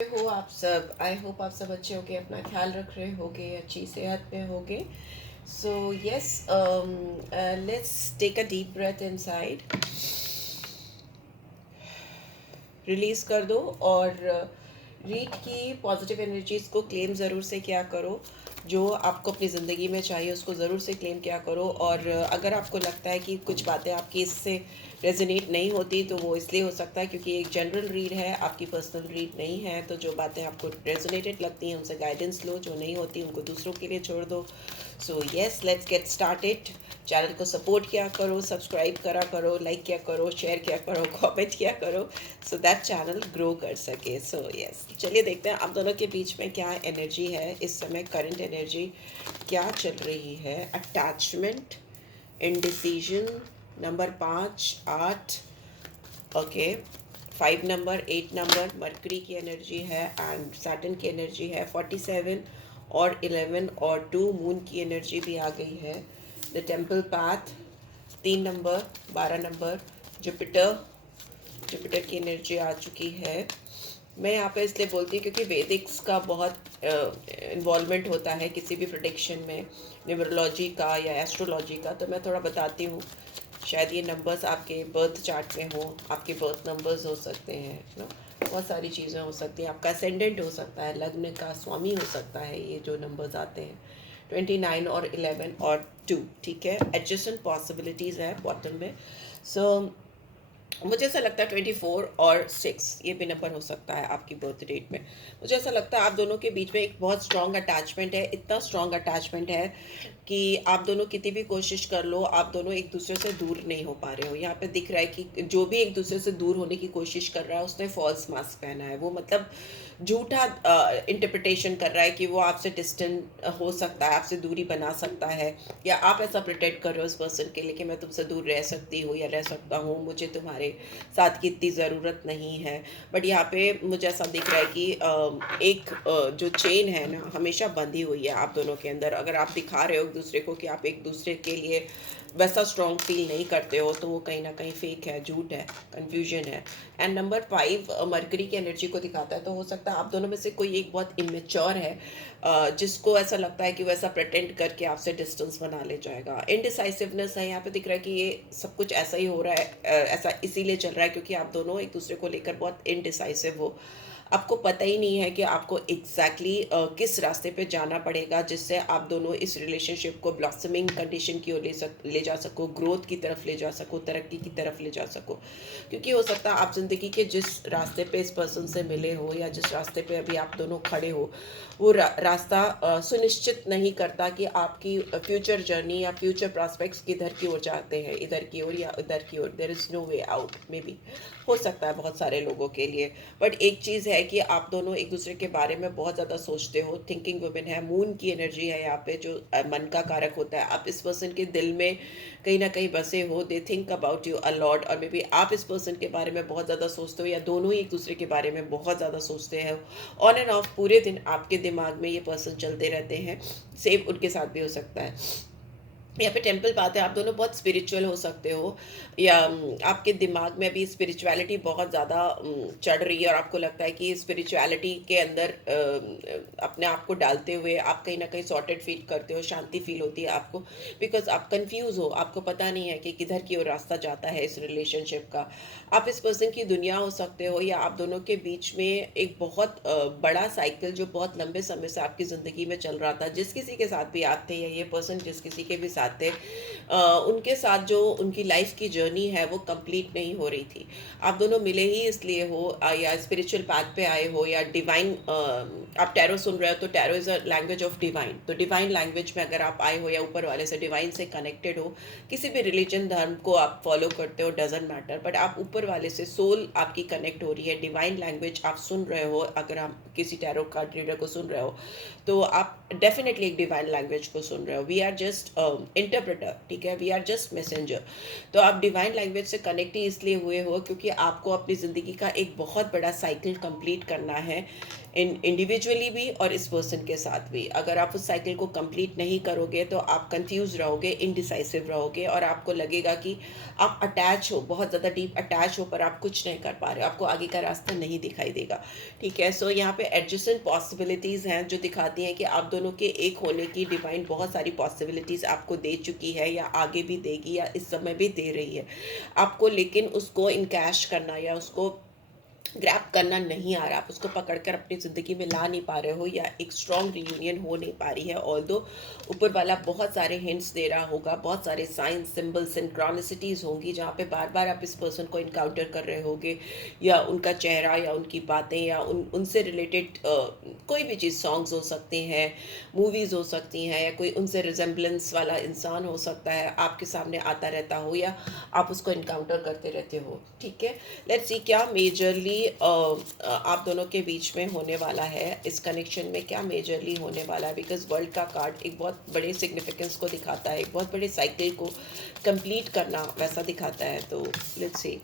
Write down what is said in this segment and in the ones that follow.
हो आप सब। आई होप आप सब अच्छे होगे, अपना ख्याल रख रहे होगे, अच्छी सेहत में होगे। So yes, let's take a deep breath inside, release कर दो और रीड की पॉजिटिव एनर्जीज को क्लेम ज़रूर से क्या करो। जो आपको अपनी ज़िंदगी में चाहिए उसको ज़रूर से क्लेम क्या करो। और अगर आपको लगता है कि कुछ बातें आपकी इससे रेजोनेट नहीं होती तो वो इसलिए हो सकता है क्योंकि एक जनरल रीड है, आपकी पर्सनल रीड नहीं है। तो जो बातें आपको रेजोनेटेड लगती हैं उनसे गाइडेंस लो, जो नहीं होती उनको दूसरों के लिए छोड़ दो। So yes, let's get started. Channel को सपोर्ट किया करो, सब्सक्राइब करा करो, लाइक किया करो, शेयर किया करो, कमेंट किया करो, सो दैट चैनल ग्रो कर सके। सो यस, चलिए देखते हैं आप दोनों के बीच में क्या एनर्जी है इस समय। करंट एनर्जी क्या चल रही है। Attachment, indecision, number 5, 8, okay, 5 number, 8 number, mercury की एनर्जी है एंड सैटर्न की एनर्जी है 47 और 11 और 2, मून की एनर्जी भी आ गई है। The temple path 3 number, 12 number, Jupiter, Jupiter की एनर्जी आ चुकी है। मैं यहाँ पे इसलिए बोलती हूँ क्योंकि वेदिक्स का बहुत इन्वॉल्वमेंट होता है किसी भी प्रोडिक्शन में, न्यूमरोलॉजी का या एस्ट्रोलॉजी का। तो मैं थोड़ा बताती हूँ। शायद ये नंबर्स आपके बर्थ चार्ट में हो, आपके बर्थ नंबर्स हो सकते हैं ना, बहुत सारी चीज़ें हो सकती हैं। आपका असेंडेंट हो सकता है, लग्न का स्वामी हो सकता है। ये जो नंबर्स आते हैं 29 और 11 और 2, ठीक है। एडजस्टेंट पॉसिबिलिटीज़ है बॉटम में। सो मुझे ऐसा लगता है 24 और 6 ये भी नंबर हो सकता है आपकी बर्थ डेट में। मुझे ऐसा लगता है आप दोनों के बीच में एक बहुत स्ट्रॉन्ग अटैचमेंट है। इतना स्ट्रॉन्ग अटैचमेंट है कि आप दोनों कितनी भी कोशिश कर लो, आप दोनों एक दूसरे से दूर नहीं हो पा रहे हो। यहाँ पे दिख रहा है कि जो भी एक दूसरे से दूर होने की कोशिश कर रहा है उसने फॉल्स मास्क पहना है। वो मतलब झूठा इंटरप्रिटेशन कर रहा है कि वो आपसे डिस्टेंट हो सकता है, आपसे दूरी बना सकता है, या आप ऐसा प्रिटेंड कर रहे हो इस पर्सन के लिए कि मैं तुमसे दूर रह सकती हूँ या रह सकता हूँ, मुझे तुम्हारे साथ की इतनी ज़रूरत नहीं है। बट यहाँ पे मुझे ऐसा दिख रहा है कि एक जो चेन है ना हमेशा बंधी हुई है आप दोनों के अंदर। अगर आप दिखा रहे हो एक दूसरे को कि आप एक दूसरे के लिए वैसा स्ट्रॉन्ग फील नहीं करते हो तो वो कहीं ना कहीं फेक है, झूठ है, कंफ्यूजन है। एंड नंबर 5 मरकरी की एनर्जी को दिखाता है। तो हो सकता है आप दोनों में से कोई एक बहुत इमेच्योर है, जिसको ऐसा लगता है कि वो ऐसा प्रेटेंड करके आपसे डिस्टेंस बना ले जाएगा। इनडिसाइसिवनेस है यहाँ पे दिख रहा है कि ये सब कुछ ऐसा ही हो रहा है, ऐसा इसीलिए चल रहा है क्योंकि आप दोनों एक दूसरे को लेकर बहुत इनडिसाइसिव हो। आपको पता ही नहीं है कि आपको एग्जैक्टली किस रास्ते पे जाना पड़ेगा जिससे आप दोनों इस रिलेशनशिप को ब्लॉसमिंग कंडीशन की ओर ले जा सको, ग्रोथ की तरफ ले जा सको, तरक्की की तरफ ले जा सको। क्योंकि हो सकता है आप ज़िंदगी के जिस रास्ते पे इस पर्सन से मिले हो या जिस रास्ते पे अभी आप दोनों खड़े हो वो रास्ता सुनिश्चित नहीं करता कि आपकी फ्यूचर जर्नी या फ्यूचर प्रॉस्पेक्ट्स किधर की ओर जाते हैं, इधर की ओर या उधर की ओर। There is no way out, maybe हो सकता है बहुत सारे लोगों के लिए। बट एक चीज़ है कि आप दोनों एक दूसरे के बारे में बहुत ज़्यादा सोचते हो। थिंकिंग वुमेन है, मून की एनर्जी है यहाँ पे जो मन का कारक होता है। आप इस पर्सन के दिल में कहीं ना कहीं बसे हो, they think about you a lot, और मे बी आप इस पर्सन के बारे में बहुत ज़्यादा सोचते हो या दोनों ही एक दूसरे के बारे में बहुत ज़्यादा सोचते हैं। ऑन एंड ऑफ पूरे दिन आपके दिमाग में ये पर्सन चलते रहते हैं। सेम उनके साथ भी हो सकता है। यहाँ पे टेम्पल बात है, आप दोनों बहुत स्पिरिचुअल हो सकते हो या आपके दिमाग में अभी स्पिरिचुअलिटी बहुत ज़्यादा चढ़ रही है और आपको लगता है कि स्पिरिचुअलिटी के अंदर अपने आप को डालते हुए आप कहीं ना कहीं सॉर्टेड फील करते हो, शांति फील होती है आपको। बिकॉज आप कंफ्यूज हो, आपको पता नहीं है कि किधर की ओर रास्ता जाता है इस रिलेशनशिप का। आप इस पर्सन की दुनिया हो सकते हो या आप दोनों के बीच में एक बहुत बड़ा साइकिल जो बहुत लंबे समय से आपकी ज़िंदगी में चल रहा था, जिस किसी के साथ भी आप थे या ये पर्सन जिस किसी के भी साथ थे, उनके साथ जो उनकी लाइफ की जर्नी है वो कंप्लीट नहीं हो रही थी। आप दोनों मिले ही इसलिए हो, या स्पिरिचुअल पाथ पे आए हो या डिवाइन, आप टैरो सुन रहे हो तो tarot is a language of divine. तो डिवाइन लैंग्वेज में अगर आप आए हो या ऊपर वाले से डिवाइन से कनेक्टेड हो, किसी भी रिलीजन धर्म को आप फॉलो करते हो, डजेंट मैटर, बट आप ऊपर वाले से सोल आपकी कनेक्ट हो रही है। डिवाइन लैंग्वेज आप सुन रहे हो, अगर आप किसी टैरो कार्ड रीडर को सुन रहे हो तो आप डेफिनेटली एक डिवाइन लैंग्वेज को सुन रहे हो। वी आर जस्ट इंटरप्रेटर, ठीक है, वी आर जस्ट मैसेंजर। तो आप डिवाइन लैंग्वेज से कनेक्ट ही इसलिए हुए हो क्योंकि आपको अपनी ज़िंदगी का एक बहुत बड़ा साइकिल कंप्लीट करना है, इंडिविजुअली भी और इस पर्सन के साथ भी। अगर आप उस साइकिल को कंप्लीट नहीं करोगे तो आप कंफ्यूज रहोगे, इनडिसाइसिव रहोगे, और आपको लगेगा कि आप अटैच हो, बहुत ज़्यादा डीप अटैच हो, पर आप कुछ नहीं कर पा रहे हो, आपको आगे का रास्ता नहीं दिखाई देगा। ठीक है, सो यहाँ पे एडजस्टेंट पॉसिबिलिटीज़ हैं जो दिखाती हैं कि आप दोनों के एक होने की डिवाइन बहुत सारी पॉसिबिलिटीज़ आपको दे चुकी है, या आगे भी देगी, या इस समय भी दे रही है आपको, लेकिन उसको इनकैश करना या उसको ग्रैब करना नहीं आ रहा, आप उसको पकड़कर अपनी ज़िंदगी में ला नहीं पा रहे हो, या एक स्ट्रॉन्ग रियूनियन हो नहीं पा रही है। ऑल्दो ऊपर वाला बहुत सारे हिंट्स दे रहा होगा, बहुत सारे साइंस, सिंबल्स, सिंक्रोनिसिटीज़ होंगी जहाँ पे बार बार आप इस पर्सन को इनकाउंटर कर रहे होगे, या उनका चेहरा या उनकी बातें या उनसे रिलेटेड कोई भी चीज़, सॉन्ग्स हो सकते हैं, मूवीज़ हो सकती हैं, या कोई उनसे रिजेम्बलेंस वाला इंसान हो सकता है आपके सामने आता रहता हो, या आप उसको इनकाउंटर करते रहते हो। ठीक है, लेट्स सी क्या मेजरली आप दोनों के बीच में होने वाला है, इस कनेक्शन में क्या मेजरली होने वाला है, बिकॉज वर्ल्ड का कार्ड एक बहुत बड़े सिग्निफिकेंस को दिखाता है, एक बहुत बड़े साइकिल को कंप्लीट करना वैसा दिखाता है। तो लेट्स सी,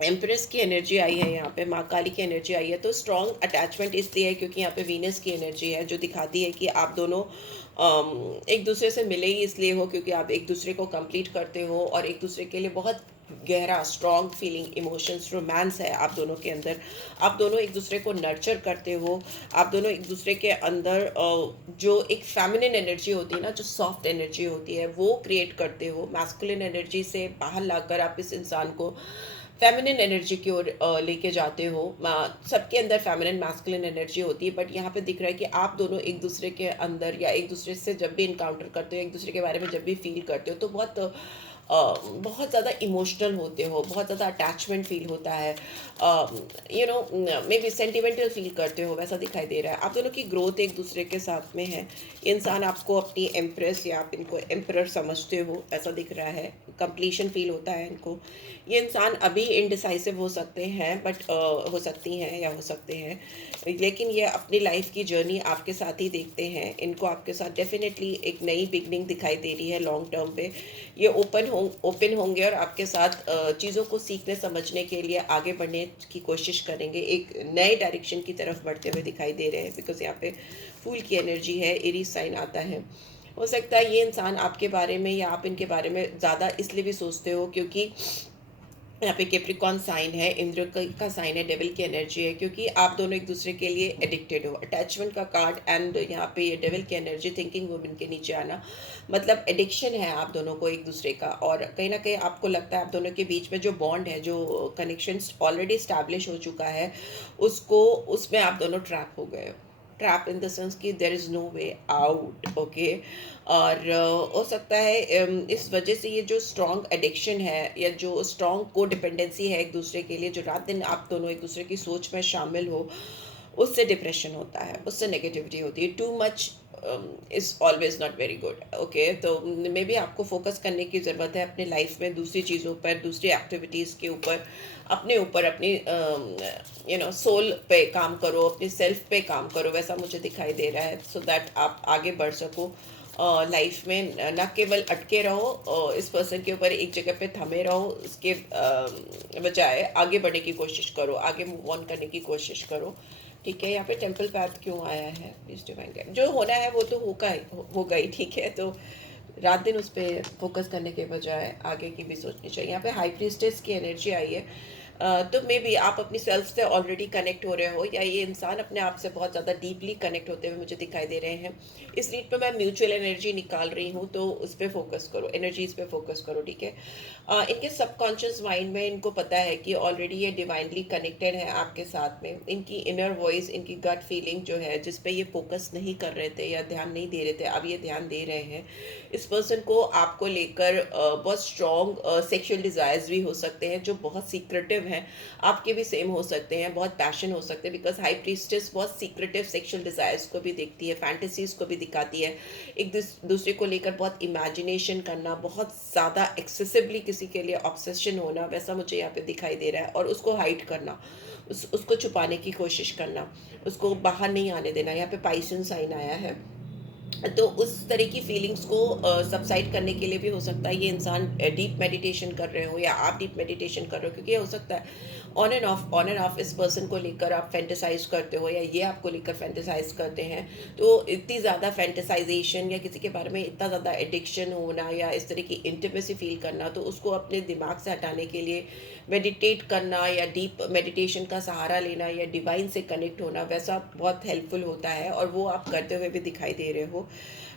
एम्प्रेस की एनर्जी आई है यहाँ पे, माँ काली की एनर्जी आई है। तो स्ट्रॉन्ग अटैचमेंट इसलिए है क्योंकि यहाँ पे वीनस की एनर्जी है जो दिखाती है कि आप दोनों एक दूसरे से मिले ही इसलिए हो क्योंकि आप एक दूसरे को कंप्लीट करते हो, और एक दूसरे के लिए बहुत गहरा स्ट्रॉन्ग फीलिंग, इमोशंस, रोमांस है आप दोनों के अंदर। आप दोनों एक दूसरे को नर्चर करते हो, आप दोनों एक दूसरे के अंदर जो एक फेमिनिन एनर्जी होती है ना, जो सॉफ्ट एनर्जी होती है, वो क्रिएट करते हो। मैस्कुलिन एनर्जी से बाहर लाकर आप इस इंसान को फेमिनिन एनर्जी की ओर लेके जाते हो। सबके अंदर फेमिनिन मैस्कुलिन एनर्जी होती है, बट यहाँ पे दिख रहा है कि आप दोनों एक दूसरे के अंदर, या एक दूसरे से जब भी इनकाउंटर करते हो, एक दूसरे के बारे में जब भी फील करते हो, तो बहुत ज़्यादा इमोशनल होते हो, बहुत ज़्यादा अटैचमेंट फील होता है, you know, may be sentimental feel करते हो, वैसा दिखाई दे रहा है। आप दोनों की ग्रोथ एक दूसरे के साथ में है। इंसान आपको अपनी एम्प्रेस या आप इनको एम्परर समझते हो, ऐसा दिख रहा है। कंप्लीशन फील होता है इनको। ये इंसान अभी इनडिसाइसिव हो सकते हैं, बट हो सकती हैं या हो सकते हैं, लेकिन ये अपनी लाइफ की जर्नी आपके साथ ही देखते हैं। इनको आपके साथ डेफिनेटली एक नई बिगनिंग दिखाई दे रही है लॉन्ग टर्म पे। ये ओपन होंगे और आपके साथ चीज़ों को सीखने समझने के लिए आगे बढ़ने की कोशिश करेंगे, एक नए डायरेक्शन की तरफ बढ़ते हुए दिखाई दे रहे हैं, बिकॉज यहाँ पे फूल की एनर्जी है, एरीज साइन आता है। हो सकता है ये इंसान आपके बारे में या आप इनके बारे में ज़्यादा इसलिए भी सोचते हो क्योंकि यहाँ पे कैप्रिकॉन साइन है, इंद्र का साइन है, डेविल की एनर्जी है, क्योंकि आप दोनों एक दूसरे के लिए एडिक्टेड हो। अटैचमेंट का कार्ड एंड यहाँ पे ये डेविल की एनर्जी, थिंकिंग वुमन के नीचे आना, मतलब एडिक्शन है आप दोनों को एक दूसरे का। और कहीं ना कहीं आपको लगता है आप दोनों के बीच में जो बॉन्ड है, जो कनेक्शन ऑलरेडी स्टैब्लिश हो चुका है, उसमें आप दोनों ट्रैप हो गए हो। ट्रैप इन द सेंस कि there is no way out. Okay, और हो सकता है इस वजह से ये जो स्ट्रॉन्ग एडिक्शन है, या जो स्ट्रॉन्ग को डिपेंडेंसी है एक दूसरे के लिए, जो रात दिन आप दोनों एक दूसरे की सोच में शामिल हो, उससे डिप्रेशन होता है, उससे नेगेटिविटी होती है। Too much is always not very good. Okay, तो मे बी आपको फोकस करने की ज़रूरत है अपने लाइफ में दूसरी चीज़ों पर, दूसरी एक्टिविटीज़ के ऊपर, अपने ऊपर, अपनी सोल पे काम करो, अपने सेल्फ पे काम करो, वैसा मुझे दिखाई दे रहा है, सो दैट आप आगे बढ़ सको लाइफ में। न केवल अटके रहो इस पर्सन के ऊपर, एक जगह पे थमे रहो, उसके बजाय आगे बढ़ने की कोशिश करो, आगे मूव ऑन करने की कोशिश करो। ठीक है, यहाँ पे टेम्पल पैथ क्यों आया है, प्लीज डिवाइन गाइड। जो होना है वो तो होगा ही। ठीक है, तो रात दिन उस पर फोकस करने के बजाय आगे की भी सोचनी चाहिए। यहाँ पे हाई प्रीस्टेस की एनर्जी आई है। तो मे बी आप अपनी सेल्फ से ऑलरेडी कनेक्ट हो रहे हो, या ये इंसान अपने आप से बहुत ज़्यादा डीपली कनेक्ट होते हुए मुझे दिखाई दे रहे हैं। इस रीड पे मैं म्यूचुअल एनर्जी निकाल रही हूँ, तो उस पर फोकस करो, एनर्जीज पे फोकस करो। ठीक है, इनके सबकॉन्शियस माइंड में इनको पता है कि ऑलरेडी ये डिवाइनली कनेक्टेड है आपके साथ में। इनकी इनर वॉइस, इनकी गट फीलिंग जो है, जिस पे ये फोकस नहीं कर रहे थे या ध्यान नहीं दे रहे थे, अब ये ध्यान दे रहे हैं। इस पर्सन को आपको लेकर बहुत स्ट्रॉन्ग सेक्शुअल डिज़ायर्स भी हो सकते हैं, जो बहुत सीक्रेटिव हैं। आपके भी सेम हो सकते हैं, बहुत पैशन हो सकते हैं, बिकॉज हाई प्रीस्टेस बहुत सीक्रेटिव सेक्शुअल डिज़ायर्स को भी देखती है, फैंटेसीज को भी दिखाती है। एक दूसरे को लेकर बहुत इमेजिनेशन करना, बहुत ज़्यादा एक्सेसिवली किसी के लिए ऑब्सेशन होना, वैसा मुझे यहाँ पे दिखाई दे रहा है। और उसको हाइड करना, उसको छुपाने की कोशिश करना, उसको बाहर नहीं आने देना। यहाँ पे पाइसन साइन आया है, तो उस तरह की फीलिंग्स को सबसाइड करने के लिए भी हो सकता है ये इंसान डीप मेडिटेशन कर रहे हो या आप डीप मेडिटेशन कर रहे हो, क्योंकि ये हो सकता है ऑन एंड ऑफ इस पर्सन को लेकर आप फैंटेसाइज करते हो या ये आपको लेकर फैंटेसाइज करते हैं। तो इतनी ज़्यादा फैंटेसाइजेशन या किसी के बारे में इतना ज़्यादा एडिक्शन होना या इस तरह की इंटीमेसी फील करना, तो उसको अपने दिमाग से हटाने के लिए मेडिटेट करना या डीप मेडिटेशन का सहारा लेना या डिवाइन से कनेक्ट होना वैसा बहुत हेल्पफुल होता है, और वो आप करते हुए भी दिखाई दे रहे हो।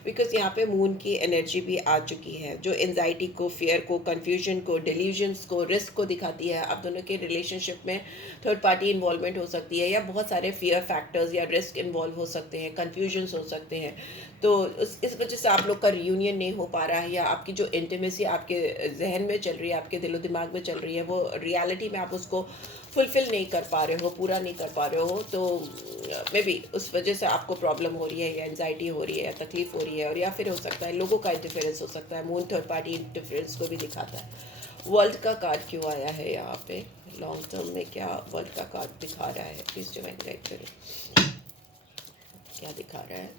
बिकॉज यहाँ पे मून की एनर्जी भी आ चुकी है जो एनजाइटी को, फियर को, कन्फ्यूजन को, डिल्यूजन्स को, रिस्क को दिखाती है। आप दोनों के रिलेशनशिप में थर्ड पार्टी इन्वॉल्वमेंट हो सकती है या बहुत सारे फियर फैक्टर्स या रिस्क इन्वॉल्व हो सकते हैं, कन्फ्यूजन्स हो सकते हैं। तो इस वजह से आप लोग का रियूनियन नहीं हो पा रहा है, या आपकी जो इंटीमेसी आपके जहन में चल रही है, आपके दिलो दिमाग में चल रही है, वो रियलिटी में आप उसको फुलफिल नहीं कर पा रहे हो, पूरा नहीं कर पा रहे हो। तो मे बी उस वजह से आपको प्रॉब्लम हो रही है या एनजाइटी हो रही है या तकलीफ हो रही है, और या फिर हो सकता है लोगों का इंटरफेरेंस हो सकता है। मून थर्ड पार्टी इंटरफेरेंस को भी दिखाता है। वर्ल्ड का कार्ड क्यों आया है यहाँ पे? लॉन्ग टर्म में क्या वर्ल्ड का कार्ड दिखा रहा है? प्लीज डिवाइन गाइड करें, क्या दिखा रहा है?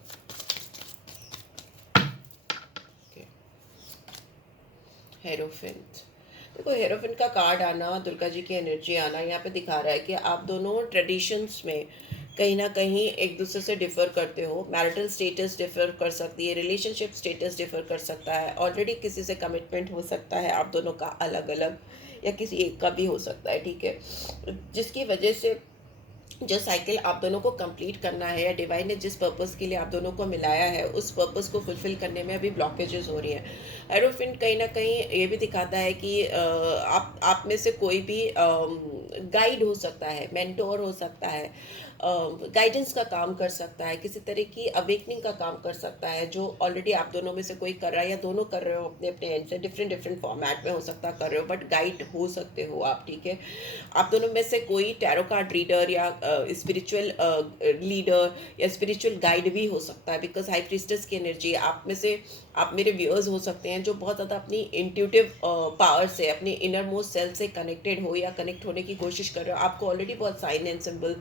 हेरोफेंट। देखो, हेरोफेंट का कार्ड आना, दुर्गा जी की एनर्जी आना यहाँ पे दिखा रहा है कि आप दोनों ट्रेडिशंस में कहीं ना कहीं एक दूसरे से डिफर करते हो। मैरिटल स्टेटस डिफर कर सकती है, रिलेशनशिप स्टेटस डिफर कर सकता है, ऑलरेडी किसी से कमिटमेंट हो सकता है आप दोनों का अलग अलग, या किसी एक का भी हो सकता है, ठीक है। जिसकी वजह से जो साइकिल आप दोनों को कंप्लीट करना है, या डिवाइन ने जिस पर्पस के लिए आप दोनों को मिलाया है उस पर्पस को फुलफिल करने में अभी ब्लॉकेजेस हो रही हैं। एरोफिन कहीं ना कहीं ये भी दिखाता है कि आप में से कोई भी गाइड हो सकता है, मेंटोर हो सकता है, गाइडेंस का काम कर सकता है, किसी तरह की अवेकनिंग का काम कर सकता है, जो ऑलरेडी आप दोनों में से कोई कर रहा है या दोनों कर रहे हो अपने अपने एंड से, डिफरेंट डिफरेंट फॉर्मेट में हो सकता कर रहे हो, बट गाइड हो सकते हो आप, ठीक है। आप दोनों में से कोई टैरो कार्ड रीडर या स्पिरिचुअल लीडर या स्पिरिचुअल गाइड भी हो सकता है, बिकॉज हाई प्रीस्टेस की एनर्जी आप में से, आप मेरे व्यूअर्स हो सकते हैं जो बहुत ज़्यादा अपनी इंट्यूटिव पावर से, अपनी इनर मोस्ट सेल्फ से कनेक्टेड हो या कनेक्ट होने की कोशिश कर रहे हो। आपको ऑलरेडी बहुत साइन एंड सिंबल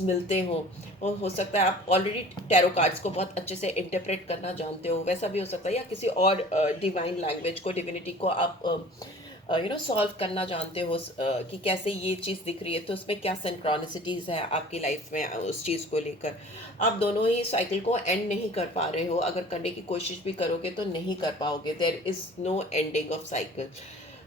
मिलते हो, और हो सकता है आप ऑलरेडी टैरो कार्ड्स को बहुत अच्छे से इंटरप्रेट करना जानते हो, वैसा भी हो सकता है। या किसी और डिवाइन लैंग्वेज को, डिविनिटी को आप सॉल्व करना जानते हो, कि कैसे ये चीज़ दिख रही है, तो उसमें क्या सिंक्रोनिसिटीज़ है आपकी लाइफ में उस चीज़ को लेकर। आप दोनों ही साइकिल को एंड नहीं कर पा रहे हो, अगर करने की कोशिश भी करोगे तो नहीं कर पाओगे। There is no ending of cycle.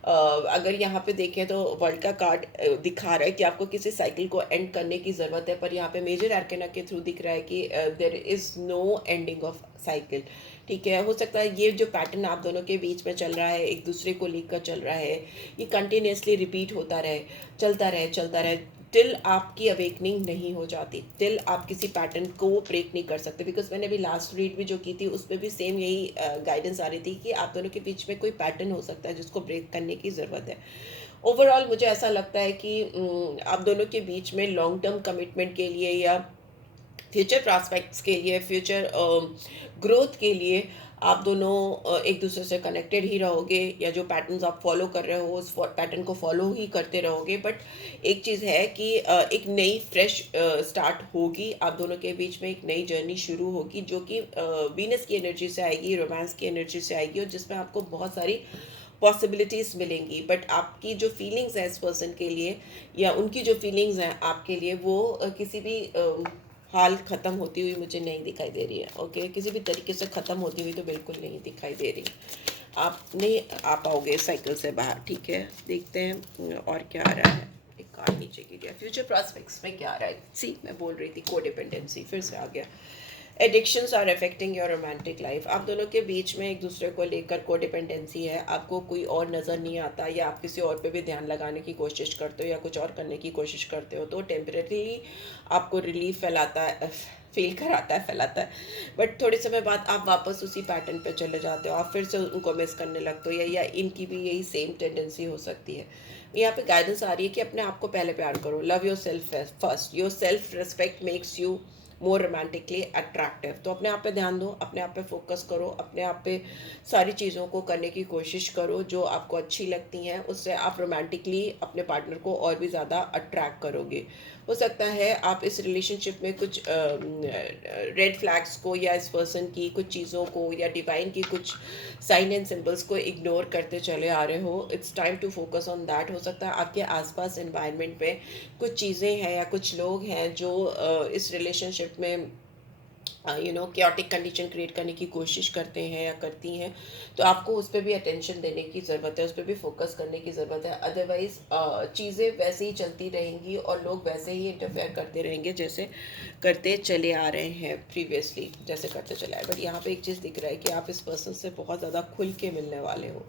अगर यहाँ पे देखें तो वर्ल्ड का कार्ड दिखा रहा है कि आपको किसी साइकिल को एंड करने की ज़रूरत है, पर यहाँ पे मेजर आर्केना के थ्रू दिख रहा है कि there is no ending of cycle, ठीक है। हो सकता है ये जो पैटर्न आप दोनों के बीच में चल रहा है, एक दूसरे को लेकर चल रहा है, ये कंटिन्यूसली रिपीट होता रहे, चलता रहे टिल आपकी अवेकनिंग नहीं हो जाती, टिल आप किसी पैटर्न को ब्रेक नहीं कर सकते। बिकॉज मैंने अभी लास्ट रीड भी जो की थी उसमें भी सेम यही गाइडेंस आ रही थी कि आप दोनों के बीच में कोई पैटर्न हो सकता है जिसको ब्रेक करने की ज़रूरत है। ओवरऑल मुझे ऐसा लगता है कि आप दोनों के बीच में लॉन्ग टर्म कमिटमेंट के लिए या फ्यूचर प्रॉस्पेक्ट्स के लिए, फ्यूचर ग्रोथ के लिए आप दोनों एक दूसरे से कनेक्टेड ही रहोगे, या जो पैटर्न्स आप फॉलो कर रहे हो उस पैटर्न को फॉलो ही करते रहोगे। बट एक चीज़ है कि एक नई फ्रेश स्टार्ट होगी, आप दोनों के बीच में एक नई जर्नी शुरू होगी, जो कि वीनस की एनर्जी से आएगी, रोमांस की एनर्जी से आएगी, और जिसमें आपको बहुत सारी पॉसिबिलिटीज़ मिलेंगी। बट आपकी जो फीलिंग्स हैं इस पर्सन के लिए, या उनकी जो फीलिंग्स हैं आपके लिए, वो किसी भी हाल ख़त्म होती हुई मुझे नहीं दिखाई दे रही है। ओके, किसी भी तरीके से ख़त्म होती हुई तो बिल्कुल नहीं दिखाई दे रही। आप नहीं आ पाओगे साइकिल से बाहर, ठीक है। देखते हैं और क्या आ रहा है। एक कार्ड नीचे गिर, फ्यूचर प्रॉस्पेक्ट्स में क्या आ रहा है। सी, मैं बोल रही थी कोडिपेंडेंसी, फिर से आ गया। Addictions are affecting your romantic life. आप दोनों के बीच में एक दूसरे को लेकर कोडिपेंडेंसी है, आपको कोई और नज़र नहीं आता, या आप किसी और पे भी ध्यान लगाने की कोशिश करते हो या कुछ और करने की कोशिश करते हो, तो टेम्परेरीली आपको रिलीफ फील कराता है, फैलाता है। बट थोड़े समय बाद आप वापस उसी पैटर्न पे चले जाते हो, आप फिर से उनको मिस करने लगते हो, या इनकी भी यही सेम टेंडेंसी हो सकती है। यहाँ पे गाइडेंस आ रही है कि अपने आप को पहले प्यार करो, love your self first. Your self respect makes you more romantically attractive. तो अपने आप पे ध्यान दो, अपने आप पे फोकस करो, अपने आप पे सारी चीज़ों को करने की कोशिश करो जो आपको अच्छी लगती हैं। उससे आप रोमांटिकली अपने पार्टनर को और भी ज़्यादा अट्रैक्ट करोगे। हो सकता है आप इस रिलेशनशिप में कुछ रेड फ्लैग्स को या इस पर्सन की कुछ चीज़ों को या डिवाइन की कुछ साइन एंड सिंबल्स को इग्नोर करते चले आ रहे हो। It's time to focus on that. हो सकता है आपके आसपास एनवायरनमेंट में कुछ चीज़ें हैं या कुछ लोग हैं जो इस रिलेशनशिप में क्योटिक कंडीशन क्रिएट करने की कोशिश करते हैं या करती हैं। तो आपको उस पर भी अटेंशन देने की ज़रूरत है, उस पर भी फोकस करने की ज़रूरत है। अदरवाइज़ चीज़ें वैसे ही चलती रहेंगी और लोग वैसे ही इंटरफेयर करते रहेंगे जैसे करते चले आ रहे हैं प्रीवियसली, जैसे करते चले आए। बट यहाँ पे एक चीज़ दिख रहा है कि आप इस पर्सन से बहुत ज़्यादा खुल के मिलने वाले हो,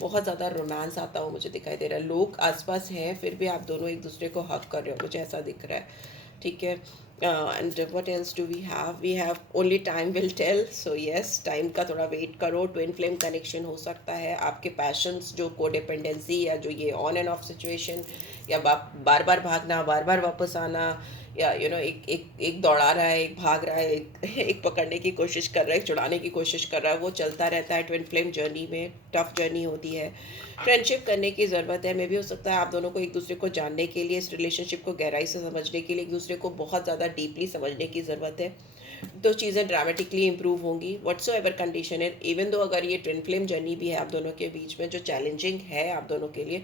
बहुत ज़्यादा रोमांस आता हो मुझे दिखाई दे रहा है। लोग आसपास हैं फिर भी आप दोनों एक दूसरे को हक कर रहे हो, मुझे ऐसा दिख रहा है। ठीक है। And what else do we have only time will tell. So yes, time का थोड़ा वेट करो। ट्विन फ्लेम कनेक्शन हो सकता है। आपके पैशंस जो कोडिपेंडेंसी या जो ये ऑन एंड ऑफ सिचुएशन या बार बार भागना, बार बार वापस आना, या एक एक एक दौड़ा रहा है, एक भाग रहा है, एक पकड़ने की कोशिश कर रहा है, एक छुड़ाने की कोशिश कर रहा है, वो चलता रहता है। ट्विन फ्लेम जर्नी में टफ जर्नी होती है। फ्रेंडशिप करने की ज़रूरत है। मे भी हो सकता है आप दोनों को एक दूसरे को जानने के लिए, इस रिलेशनशिप को गहराई से समझने के लिए, एक दूसरे को बहुत ज़्यादा डीपली समझने की ज़रूरत है। तो चीज़ें ड्रामेटिकली इंप्रूव होंगी। व्हाट्सो एवर कंडीशन है, इवन दो अगर ये ट्विन फ्लेम जर्नी भी है आप दोनों के बीच में जो चैलेंजिंग है आप दोनों के लिए,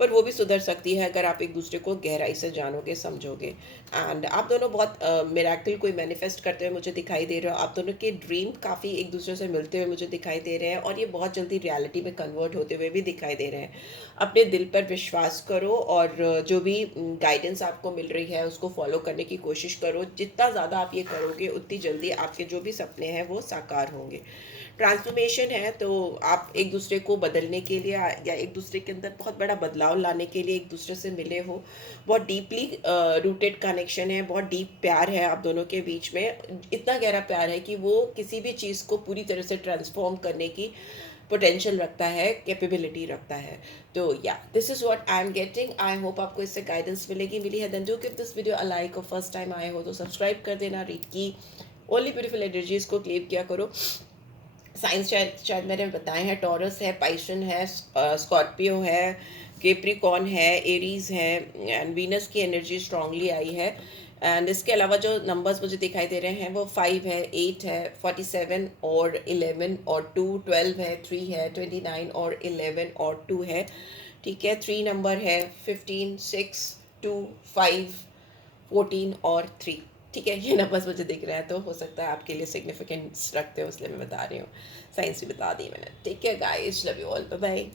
पर वो भी सुधर सकती है अगर आप एक दूसरे को गहराई से जानोगे, समझोगे। एंड आप दोनों बहुत मिरेकल कोई मैनिफेस्ट करते हुए मुझे दिखाई दे रहे हो। आप दोनों के ड्रीम काफ़ी एक दूसरे से मिलते हुए मुझे दिखाई दे रहे हैं और ये बहुत जल्दी रियलिटी में कन्वर्ट होते हुए भी दिखाई दे रहे हैं। अपने दिल पर विश्वास करो और जो भी गाइडेंस आपको मिल रही है उसको फॉलो करने की कोशिश करो। जितना ज़्यादा आप ये करोगे उतनी जल्दी आपके जो भी सपने हैं वो साकार होंगे। ट्रांसफॉर्मेशन है तो आप एक दूसरे को बदलने के लिए या एक दूसरे के अंदर बहुत बड़ा बदलाव लाने के लिए एक दूसरे से मिले हो। बहुत डीपली रूटेड कनेक्शन है, बहुत डीप प्यार है आप दोनों के बीच में। इतना गहरा प्यार है कि वो किसी भी चीज़ को पूरी तरह से ट्रांसफॉर्म करने की पोटेंशियल रखता है, कैपेबिलिटी रखता है। तो या this is what I am getting. I hope आपको इससे गाइडेंस मिली है। Then do give this video a like. और फर्स्ट टाइम आए हो तो सब्सक्राइब कर देना। रीड की ओनली ब्यूटीफुल एनर्जीज को क्लेम किया करो। साइंस शायद मैंने बताए हैं। टॉरस है, पाइसन है, स्कॉर्पियो है, केप्रिकॉन है, एरीज है, एंड वीनस की एनर्जी स्ट्रांगली आई है। एंड इसके अलावा जो नंबर्स मुझे दिखाई दे रहे हैं वो 5 है, 8 है, 47 और 11 और 2, 12 है, 3 है, 29 और 11 और 2 है। ठीक है। 3 नंबर है, 15, 6, 2, 5, 14 और 3। ठीक है, ये नंबर्स मुझे दिख रहा है तो हो सकता है आपके लिए सिग्निफिकेंस रखते हो, इसलिए मैं बता रही हूँ। साइंस भी बता दी मैंने। ठीक है guys, love you all, bye bye.